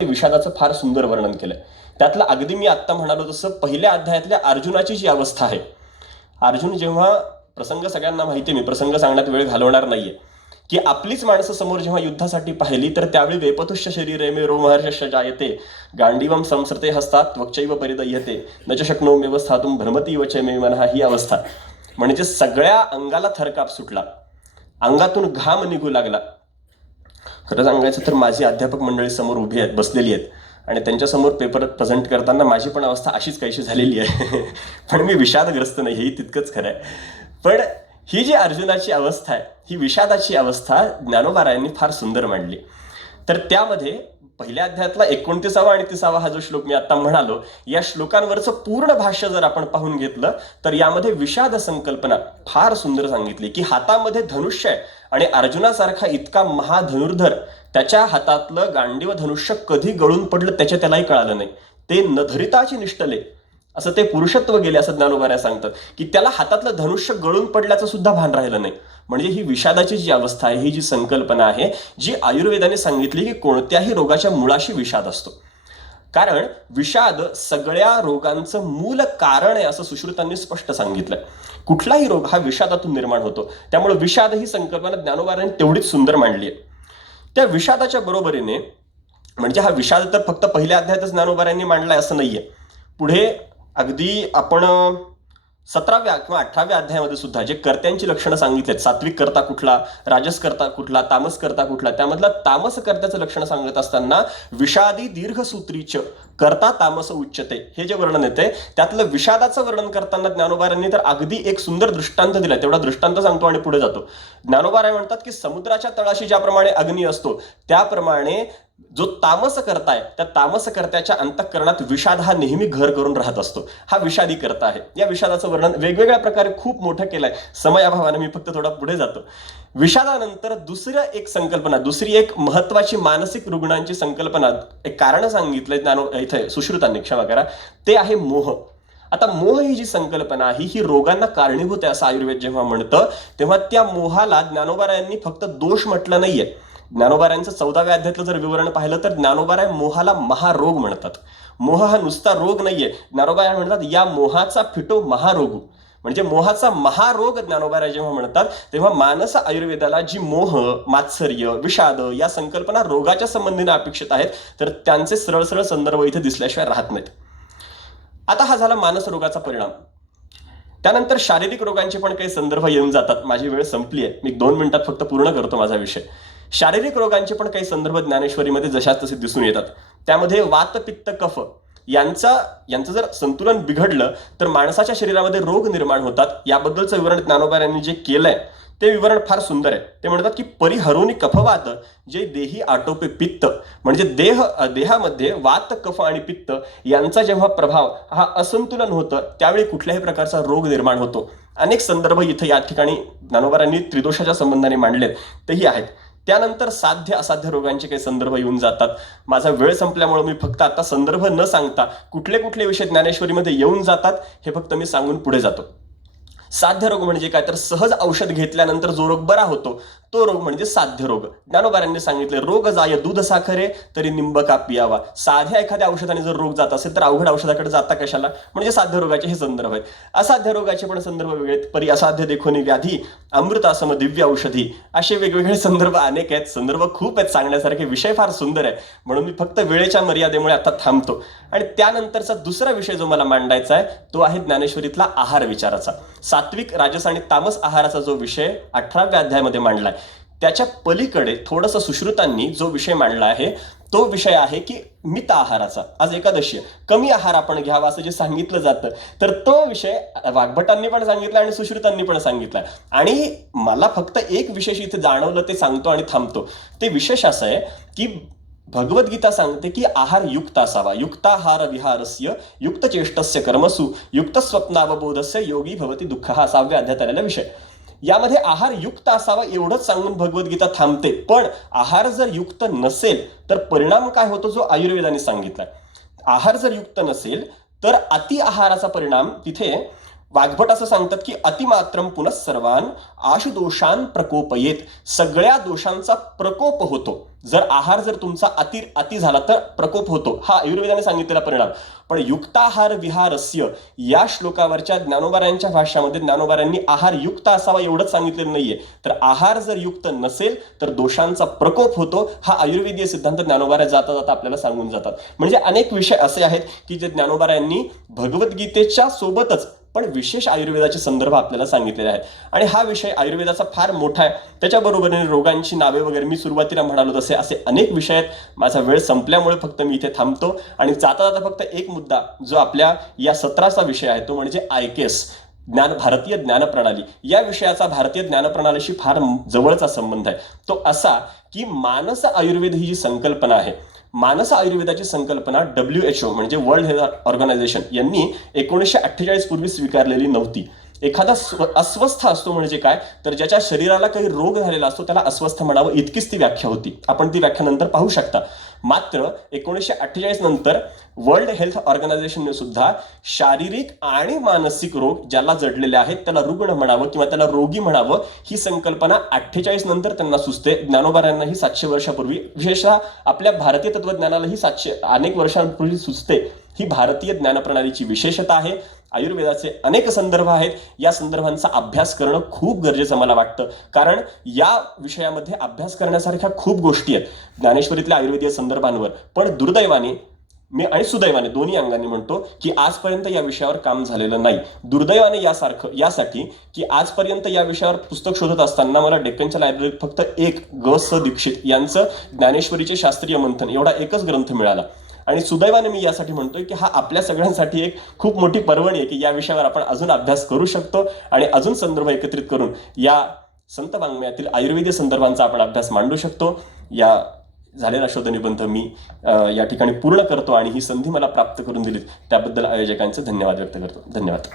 विषादाचं फार सुंदर वर्णन केलंय. त्यातलं अगदी मी आत्ता म्हणालो तसं पहिल्या अध्यायातल्या अर्जुनाची जी अवस्था आहे, अर्जुन जेव्हा प्रसंग सगळ्यांना माहिती आहे, मी प्रसंग सांगण्यात वेळ घालवणार नाहीये, की आपलीच माणसं समोर जेव्हा युद्धासाठी पाहिली तर त्यावेळी वेपतुष्य शरीरे मे रोमहर्षश्च जायते गांडीवम संसृते हस्तात त्वक्चैव परिदह्यते न च शक्नोम्येव स्थातुं भ्रमतीव च मे मनः. ही अवस्था म्हणजे सगळ्या अंगाला थरकाप सुटला, अंगातून घाम निघू लागला. खरं सांगायचं तर माझी अध्यापक मंडळी समोर उभी आहेत, बसलेली आहेत, आणि त्यांच्यासमोर पेपर प्रेझेंट करताना माझी पण अवस्था अशीच काहीशी झालेली आहे. पण मी विषादग्रस्त नाही, हेही तितकंच खरं आहे. पण ही जी अर्जुनाची अवस्था आहे, ही विषादाची अवस्था ज्ञानोबारायांनी फार सुंदर मांडली. तर त्यामध्ये पहिल्या अध्यायातला 29वा आणि 30वा हा जो श्लोक मी आता म्हणालो, या श्लोकांवरचं पूर्ण भाष्य जर आपण पाहून घेतलं तर यामध्ये विषाद संकल्पना फार सुंदर सांगितली, की हातामध्ये धनुष्य आहे आणि अर्जुनासारखा इतका महाधनुर्धर त्याच्या हातातलं गांडीव धनुष्य कधी गळून पडलं त्यालाही कळालं नाही. ते न धरिताची निष्ठले असं ते पुरुषत्व गेले असं ज्ञानोबाराया सांगतात, की त्याला हातातलं धनुष्य गळून पडल्याचं सुद्धा भान राहिलं नाही. म्हणजे ही विषादाची जी अवस्था आहे, ही जी संकल्पना आहे, जी आयुर्वेदाने सांगितली की कोणत्याही रोगाच्या मुळाशी विषाद असतो. कारण विषाद सगळ्या रोगांचं मूल कारण आहे असं सुश्रुतांनी स्पष्ट सांगितलंय. कुठलाही रोग हा विषादातून निर्माण होतो. त्यामुळे विषाद ही संकल्पना ज्ञानोबारायांनी तेवढीच सुंदर मांडली आहे. त्या विषादाच्या बरोबरीने, म्हणजे हा विषाद तर फक्त पहिल्या अध्यायातच ज्ञानोबारायांनी मांडलाय असं नाहीये, पुढे अगदी आपण 17व्या किंवा 18व्या अध्यायामध्ये सुद्धा जे कर्त्यांची लक्षणं सांगितलेत, सात्विक कर्ता कुठला, राजस कर्ता कुठला, तामस कर्ता कुठला, त्यामधला तामस कर्त्याचं लक्षण सांगत असताना विषादी दीर्घसूत्रीच कर्ता तामस उच्चते हे जे वर्णन येते, त्यातलं विषादाचं वर्णन करताना ज्ञानोबारायांनी तर अगदी एक सुंदर दृष्टांत दिला. तेवढा दृष्टांत सांगतो आणि पुढे जातो. ज्ञानोबाराय म्हणतात की समुद्राच्या तळाशी ज्याप्रमाणे अग्नी असतो, त्याप्रमाणे जो तामस करता आहे, त्या तामस कर्त्याच्या अंतःकरणात विषाद हा नेहमी घर करून राहत असतो. हा विषादी करता आहे. या विषादाचं वर्णन वेगवेगळ्या प्रकारे खूप मोठं केलंय. समयाभावाने मी फक्त थोडा पुढे जातो. विषादानंतर दुसरं एक संकल्पना, दुसरी एक महत्वाची मानसिक रुग्णांची संकल्पना, एक कारण सांगितलंय इथे सुश्रुतांनी, क्षमा करा, ते आहे मोह. आता मोह ही जी संकल्पना आहे, ही रोगांना कारणीभूत आहे असं आयुर्वेद जेव्हा म्हणतं, तेव्हा त्या मोहाला ज्ञानोबारायांनी फक्त दोष म्हटलं नाहीये. ज्ञानोबारायांचं 14व्या अध्यायातलं जर विवरण पाहिलं तर ज्ञानोबाराय मोहाला महारोग म्हणतात. मोह हा नुसता रोग नाहीये. ज्ञानोबाराय म्हणतात या मोहाचा फिटो महारोग. म्हणजे मोहाचा महारोग ज्ञानोबाराय जेव्हा म्हणतात, तेव्हा मानस आयुर्वेदाला जी मोह, मात्सर्य, विषाद या संकल्पना रोगाच्या संबंधीने अपेक्षित आहेत, तर त्यांचे सरळ सरळ संदर्भ इथे दिसल्याशिवाय राहत नाहीत. आता हा झाला मानस रोगाचा परिणाम. त्यानंतर शारीरिक रोगांचे पण काही संदर्भ येऊन जातात. माझी वेळ संपली आहे, मी 2 मिनिटात फक्त पूर्ण करतो माझा विषय. शारीरिक रोगांचे पण काही संदर्भ ज्ञानेश्वरीमध्ये जशाच तसे दिसून येतात. त्यामध्ये वात, पित्त, कफ यांचं जर संतुलन बिघडलं तर माणसाच्या शरीरामध्ये रोग निर्माण होतात. याबद्दलचं विवरण ज्ञानोबारायांनी जे केलंय ते विवरण फार सुंदर आहे. ते म्हणतात की परिहरोनी कफवात जे देही आटोपे पित्त, म्हणजे देहामध्ये वात, कफ आणि पित्त यांचा जेव्हा प्रभाव हा असंतुलन होतं, त्यावेळी कुठल्याही प्रकारचा रोग निर्माण होतो. अनेक संदर्भ इथे या ठिकाणी ज्ञानोबारायांनी त्रिदोषाच्या संबंधाने मांडलेत, तेही आहेत. त्यानंतर साध्य असाध्य रोगांचे काही संदर्भ येऊन जातात. माझा वेळ संपल्यामुळे मी फक्त आता संदर्भ न सांगता कुठले कुठले विषय ज्ञानेश्वरीमध्ये येऊन जातात हे फक्त मी सांगून पुढे जातो. साध्य रोग म्हणजे काय, तर सहज औषध घेतल्यानंतर जो रोग बरा होतो तो रोग म्हणजे साध्य रोग. ज्ञानोबारायांनी सांगितले रोग जाय दूध साखरे तरी निंबका पियावा. साध्या एखाद्या औषधाने जर रोग जात असेल तर अवघड औषधाकडे जाता कशाला, म्हणजे साध्य रोगाचे हे संदर्भ आहेत. असाध्य रोगाचे पण संदर्भ वेगळे आहेत. परी असाध्य देखोनी व्याधी अमृतासम दिव्य औषधी, असे वेगवेगळे संदर्भ अनेक आहेत. संदर्भ खूप आहेत सांगण्यासारखे, विषय फार सुंदर आहे, म्हणून मी फक्त वेळेच्या मर्यादेमुळे आता थांबतो. आणि त्यानंतरचा दुसरा विषय जो मला मांडायचा आहे तो आहे ज्ञानेश्वरीतला आहार विचाराचा. सात्विक, राजस आणि तामस आहाराचा जो विषय 18व्या अध्यायामध्ये मांडलाय, त्याच्या पलीकडे थोडंसं सुश्रुतांनी जो विषय मांडला आहे तो विषय आहे की मित आहाराचा. आज एकादशी, कमी आहार आपण घ्यावा असं जे सांगितलं जातं, तर तो विषय वाग्भटांनी पण सांगितला आणि सुश्रुतांनी पण सांगितला. आणि मला फक्त एक विशेष इथे जाणवलं ते सांगतो आणि थांबतो. ते विशेष असं आहे की भगवद्गीता सांगते की आहार युक्त असावा. युक्ताहार विहारस्य युक्त चेष्टस्य कर्मसु युक्त स्वप्नावबोधस्य योगी भवती दुःख, हा 6व्या अध्यायात आलेला विषय. यामध्ये आहार युक्त असावा एवढंच सांगून भगवद्गीता थांबते. पण आहार जर युक्त नसेल तर परिणाम काय होतो जो आयुर्वेदाने सांगितलाय. आहार जर युक्त नसेल तर अति आहाराचा परिणाम तिथे वाघभट असं सांगतात की अतिमात्रम पुनः सर्वान आशुदोषान प्रकोपयेत, सगळ्या दोषांचा प्रकोप होतो. जर आहार जर तुमचा अति झाला तर प्रकोप होतो, हा आयुर्वेदाने सांगितलेला परिणाम. पण युक्ताहार विहारस्य या श्लोकावरच्या ज्ञानोबारायांच्या भाष्यामध्ये ज्ञानोबारांनी आहार युक्त असावा एवढंच सांगितलेलं नाहीये. तर आहार जर युक्त नसेल तर दोषांचा प्रकोप होतो, हा आयुर्वेदीय सिद्धांत ज्ञानोबारा जाता जाता आपल्याला सांगून जातात. म्हणजे अनेक विषय असे आहेत की जे ज्ञानोबारायांनी भगवद्गीतेच्या सोबतच पण विशेष आयुर्वेदाचे संदर्भ आपल्याला सांगितलेले आहेत. आणि हा विषय आयुर्वेदाचा फार मोठा आहे. त्याच्याबरोबरीने रोगांची नावे वगैरे मी सुरुवातीला म्हणालो तसे असे अनेक विषय आहेत. माझा वेळ संपल्यामुळे फक्त मी इथे थांबतो आणि जाता जाता फक्त एक मुद्दा जो आपल्या या सत्राचा विषय आहे तो म्हणजे IKS, भारतीय ज्ञानप्रणाली. या विषयाचा भारतीय ज्ञानप्रणालीशी फार जवळचा संबंध आहे. तो असा की मानस आयुर्वेद ही जी संकल्पना आहे, मानस आयुर्वेदाची संकल्पना WHO म्हणजे वर्ल्ड हेल्थ ऑर्गनायझेशन यांनी 1948 पूर्वी स्वीकारलेली नव्हती. एखादा अस्वस्थ असतो म्हणजे काय, तर ज्याच्या शरीराला काही रोग झालेला असतो त्याला अस्वस्थ म्हणावं, इतकीच ती व्याख्या होती. आपण ती व्याख्या नंतर पाहू शकता. मात्र 1948 नंतर वर्ल्ड हेल्थ ऑर्गनायझेशनने सुद्धा शारीरिक आणि मानसिक रोग ज्याला जडलेले आहेत त्याला रुग्ण म्हणावं किंवा त्याला रोगी म्हणावं, ही संकल्पना 48 नंतर त्यांना सुचते. ज्ञानोबारांनाही 700 वर्षापूर्वी, विशेषतः आपल्या भारतीय तत्वज्ञानालाही 700 अनेक वर्षांपूर्वी सुचते. ही भारतीय ज्ञानप्रणालीची विशेषता आहे. आयुर्वेदाचे अनेक संदर्भ आहेत. या संदर्भांचा अभ्यास करणं खूप गरजेचं मला वाटतं, कारण या विषयामध्ये अभ्यास करण्यासारख्या खूप गोष्टी आहेत ज्ञानेश्वरीतल्या आयुर्वेदीय संदर्भांवर. पण दुर्दैवाने मी आणि सुदैवाने दोन्ही अंगांनी म्हणतो की आजपर्यंत या विषयावर काम झालेलं नाही. दुर्दैवाने यासाठी की आजपर्यंत या विषयावर पुस्तक शोधत असताना मला डेक्कनच्या लायब्ररीत फक्त एक ग.स. दीक्षित यांचं ज्ञानेश्वरीचे शास्त्रीय मंथन एवढा एकच ग्रंथ मिळाला. आणि सुदैवाने मी यासाठी म्हणतोय की हा आपल्या सगळ्यांसाठी एक खूप मोठी पर्वणी आहे की या विषयावर आपण अजून अभ्यास करू शकतो आणि अजून संदर्भ एकत्रित करून या संत वाङ्मयातील आयुर्वेदीय संदर्भांचा आपण अभ्यास मांडू शकतो. या झालेला शोधनिबंध मी या ठिकाणी पूर्ण करतो आणि ही संधी मला प्राप्त करून दिलीत त्याबद्दल आयोजकांचे धन्यवाद व्यक्त करतो. धन्यवाद.